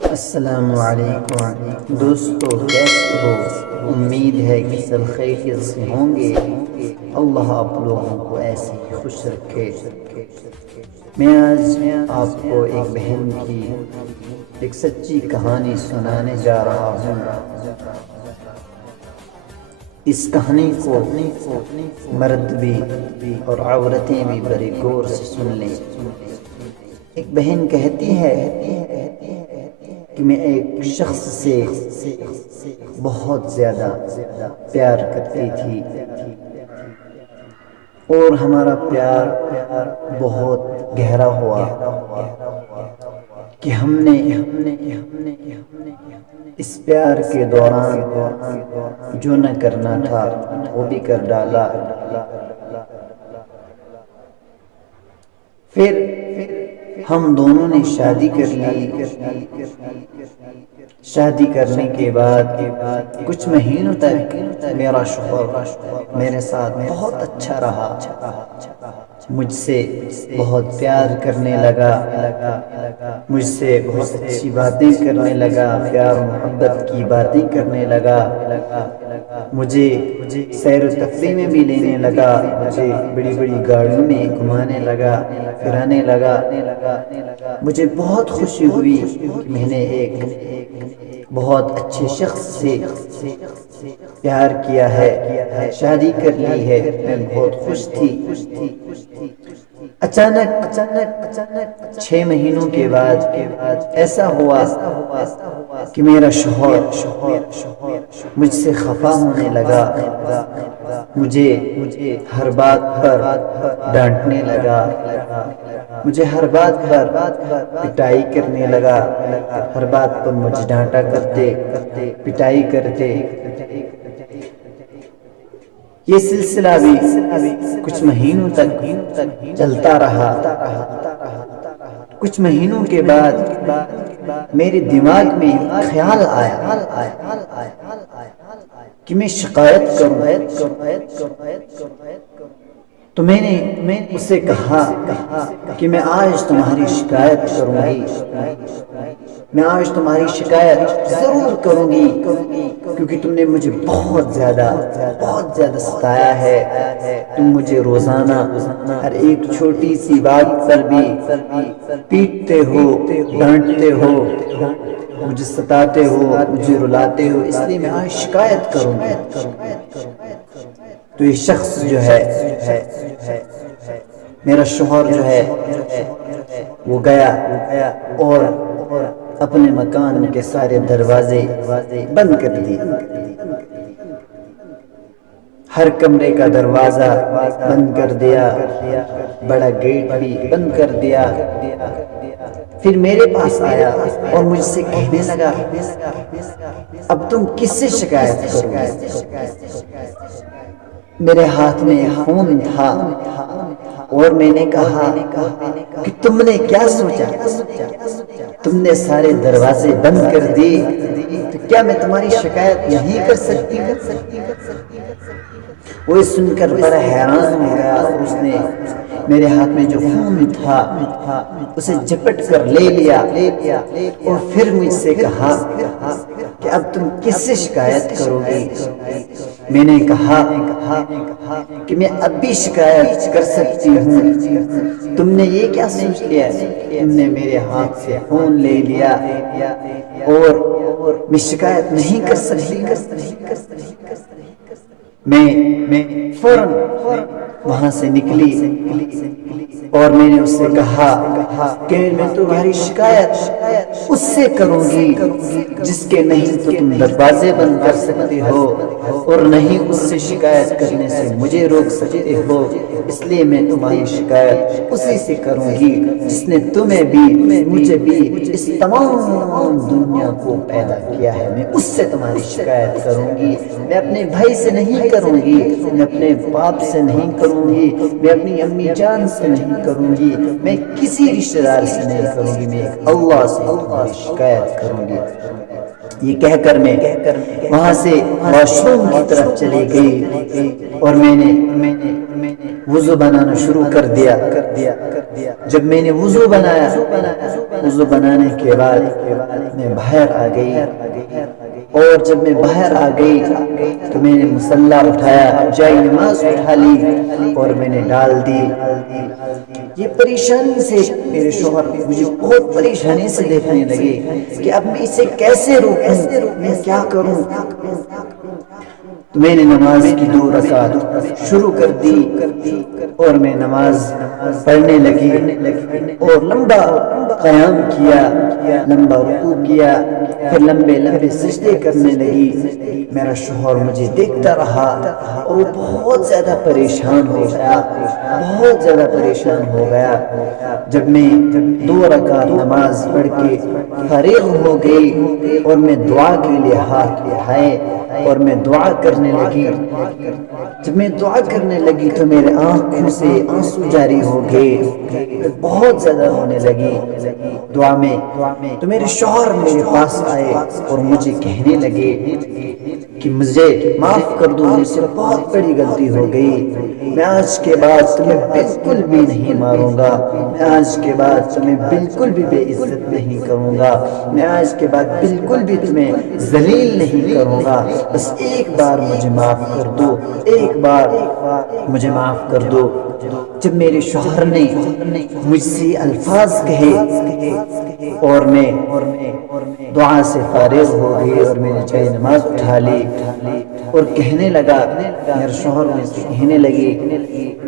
السلام علیکم دوستو، کیسے ہو؟ امید ہے کہ سب خیریت سے ہوں گے۔ اللہ آپ لوگوں کو ایسے ہی خوش رکھے۔ میں آج آپ کو ایک بہن کی ایک سچی کہانی سنانے جا رہا ہوں۔ اس کہانی کو مرد بھی اور عورتیں بھی بڑے غور سے سن لیں۔ ایک بہن کہتی ہے کہ میں ایک شخص سے بہت زیادہ پیار کرتی تھی اور ہمارا پیار بہت گہرا ہوا کہ ہم نے اس پیار کے دوران جو نہ کرنا تھا وہ بھی کر ڈالا۔ پھر ہم دونوں نے شادی کر لی۔ شادی کرنے کے بعد کچھ مہینوں تک میرا شوہر میرے ساتھ بہت اچھا رہا، مجھ سے بہت پیار کرنے لگا، مجھ سے بہت اچھی باتیں کرنے لگا، پیار محبت کی باتیں کرنے لگا، مجھے سیر و تفریح میں بھی لینے لگا، مجھے بڑی بڑی گاڑیوں میں گھمانے لگا، پھرانے لگا۔ مجھے بہت خوشی ہوئی کہ میں نے ایک بہت اچھے شخص سے پیار کیا ہے، شادی کر لی ہے۔ میں بہت خوش تھی۔ اچانک 6 مہینوں کے بعد ایسا ہوا کہ میرا شوہر مجھ سے خفا ہونے لگا، مجھے ہر بات پر ڈانٹنے لگا، مجھے ہر بات پر پٹائی کرنے لگا، ہر بات پر مجھے ڈانٹا کرتے، پٹائی کرتے۔ یہ سلسلہ بھی کچھ مہینوں تک چلتا رہا۔ کچھ مہینوں کے بعد میرے دماغ میں خیال آیا کہ میں شکایت کروں۔ تو میں نے اسے کہا کہ میں آج تمہاری شکایت کروں گی، میں آج تمہاری شکایت ضرور کروں گی، کیونکہ تم نے مجھے بہت زیادہ ستایا ہے۔ تم مجھے روزانہ ہر ایک چھوٹی سی بات پر بھی پیٹتے ہو، ڈانٹتے ہو، مجھے ستاتے ہو، مجھے رلاتے ہو، اس لیے میں آج شکایت کروں گی۔ تو یہ شخص جو ہے، میرا شوہر جو ہے، وہ گیا اور اپنے مکان کے سارے دروازے بند کر دیے، ہر کمرے کا دروازہ بند کر دیا، بڑا گیٹ بھی بند کر دیا۔ پھر میرے پاس آیا اور مجھ سے کہنے لگا، اب تم کس سے شکایت کرو گے؟ میرے ہاتھ میں فون تھا اور میں نے کہا کہ تم نے کیا سوچا؟ تم نے سارے دروازے بند کر دی، تو کیا میں تمہاری شکایت نہیں کر سکتی؟ وہ سن کر بڑا حیران ہو گیا اور اس نے میرے ہاتھ میں جو فون تھا اسے جھپٹ کر لے لیا اور پھر مجھ سے کہا کہ اب تم کس سے شکایت کرو گی؟ میں نے کہا کہ میں اب بھی شکایت کر سکتی ہوں۔ تم نے یہ کیا سوچ لیا؟ تم نے میرے ہاتھ سے فون لے لیا اور میں شکایت نہیں کر سکتی؟ میں فوراً وہاں سے نکلی اور میں نے اس سے کہا کہ میں تمہاری شکایت اس سے کروں گی جس کے نہیں تو تم دروازے بند کر سکتے ہو اور نہیں اس سے شکایت کرنے سے مجھے روک سکتے ہو، اس لیے میں تمہاری شکایت اسی سے کروں گی جس نے تمہیں بھی مجھے بھی اس تمام دنیا کو پیدا کیا ہے۔ میں اس سے تمہاری شکایت کروں گی، میں اپنے بھائی سے نہیں کروں گی، میں اپنے باپ سے نہیں کروں گی، میں اپنی امی جان سے نہیں کروں گی، میں کسی رشتہ دار سے نہیں کروں گی، میں اللہ سے تمہاری شکایت کروں گی۔ یہ کہہ کر میں وہاں سے واش روم کی طرف چلی گئی اور میں نے وضو بنانا شروع کر دیا۔ جب میں نے وضو بنایا، وضو بنانے کے بعد میں باہر آ گئی، اور جب میں باہر آ گئی تو میں نے مصلی اٹھایا، جائے نماز اٹھا لی اور میں نے ڈال دی۔ یہ پریشانی سے میرے شوہر مجھے بہت پریشانی سے دیکھنے لگے کہ اب میں اسے کیسے روکوں، میں کیا کروں۔ تو میں نے نماز کی 2 رکعت شروع کر دی اور میں نماز پڑھنے لگی اور لمبا قیام کیا، لمبا رکوع کیا، پھر لمبے لمبے سجدے کرنے لگی۔ میرا شوہر مجھے دیکھتا رہا اور وہ بہت زیادہ پریشان ہو گیا، بہت زیادہ پریشان ہو گیا۔ جب میں 2 رکعت نماز پڑھ کے فارغ ہو گئی اور میں دعا کے لیے ہاتھ اٹھائے اور میں دعا کرنے لگی، جب میں دعا کرنے لگی تو میرے آنکھوں سے آنسو جاری ہو گئے، بہت زیادہ ہونے لگی دعا میں۔ تو میرے شوہر میرے پاس آئے اور مجھے کہنے لگے کہ مجھے معاف کر دو، مجھ سے بہت بڑی غلطی ہو گئی، میں آج کے بعد تمہیں بالکل بھی نہیں ماروں گا، میں آج کے بعد تمہیں بالکل بھی بے عزت نہیں کروں گا، میں آج کے بعد بالکل بھی تمہیں ذلیل نہیں کروں گا، بس ایک بار مجھے معاف کر دو، ایک بار مجھے معاف کر دو۔ جب میرے شوہر نے مجھ سے الفاظ کہے اور میں دعا سے فارغ ہو گئی اور میں نے چاہے نماز اٹھا لی اور کہنے لگا، میرے شوہر مجھ سے کہنے لگے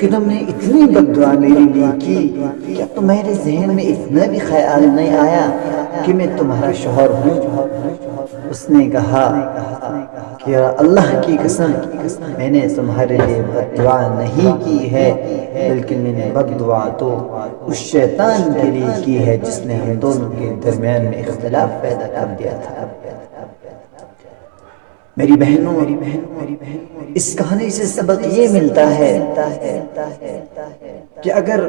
کہ تم نے اتنی بد دعا میرے لیے کی، کیا تمہارے ذہن میں اتنا بھی خیال نہیں آیا کہ میں تمہارا شوہر ہوں؟ اس نے کہا کہ اللہ کی قسم میں نے تمہارے لیے بد دعا نہیں کی ہے، بلکہ میں نے بد دعا تو اس شیطان کے لیے کی ہے جس نے ہم دونوں کے درمیان میں اختلاف پیدا کر دیا تھا۔ میری بہنوں، اس کہانی سے سبق یہ ملتا ہے کہ اگر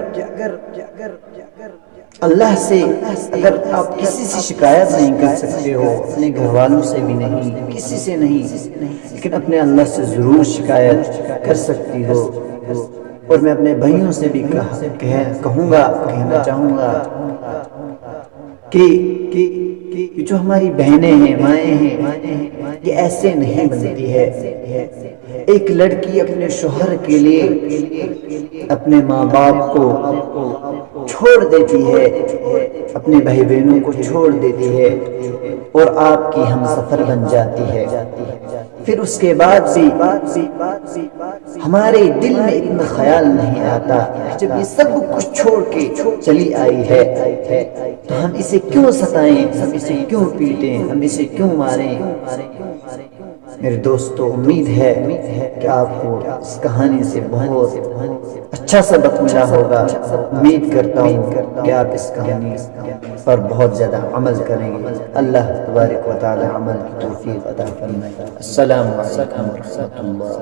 اللہ سے اگر آپ کسی سے شکایت نہیں کر سکتے ہو، اپنے گھر والوں سے بھی نہیں، کسی سے نہیں، لیکن اپنے اللہ سے ضرور شکایت کر سکتی ہو۔ اور میں اپنے بھائیوں سے بھی کہنا چاہوں گا کہ جو ہماری بہنیں ہیں، مائیں ہیں، یہ ایسے نہیں بنتی ہے۔ ایک لڑکی اپنے شوہر کے لیے اپنے ماں باپ کو چھوڑ دیتی ہے، اپنے بھائی بہنوں کو چھوڑ دیتی ہے اور آپ کی ہم سفر بن جاتی ہے۔ پھر اس کے بعد بھی ہمارے دل میں اتنا خیال نہیں آتا جب یہ سب کچھ چھوڑ کے چلی آئی ہے تو ہم اسے کیوں ستائیں، ہم اسے کیوں پیٹیں، ہم اسے کیوں ماریں۔ میرے دوستو، امید ہے کہ آپ کو اس کہانی سے بہت اچھا سبق ملا ہوگا۔ امید کرتا ہوں کہ آپ اس کہانی پر بہت زیادہ عمل کریں گے۔ اللہ تبارک و تعالی عمل کی توفیق عطا فرمائے۔ السلام علیکم ورحمۃ اللہ۔